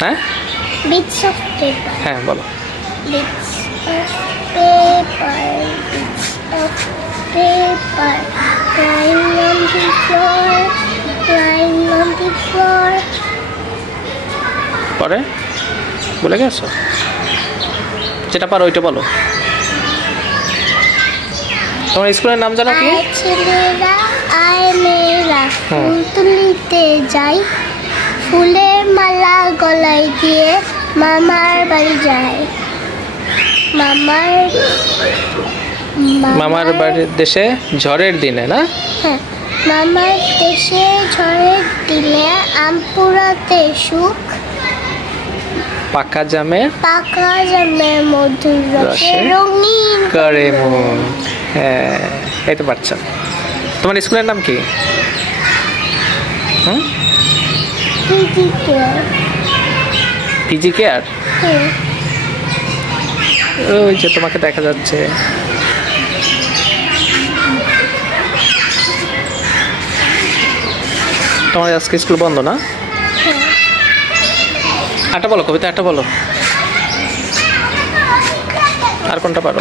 হ্যাঁ Bits of paper. হ্যাঁ বলো। Bits of paper. Bits of paper. Lying on the floor. Lying on the floor. পরে বলে গেছো? যেটা পারো ওইটা বলো। তোমার স্কুলের নাম জানো কি? আয় ছেলেরা আয় মেয়েরা ফুল তুলিতে যাই, ফুলের মালা গলায় দিয়ে মামার বাড়ি যায়। মামার বাড়ির দেশে ঝড়ের দিনে না? হ্যাঁ, মামার দেশে ঝড়ের দিনে আম পোড়াতে সুখ, পাকা জামে মধুর রসে রঙিন করে মন। হ্যাঁ এই তো পারছো। তোমার স্কুলের নাম কি? PG care. ওই যে তোমাকে দেখা যাচ্ছে। তোমার আজকে স্কুল বন্ধ না? একটা বলো কবিতা, একটা বলো। আর কোনটা পারো?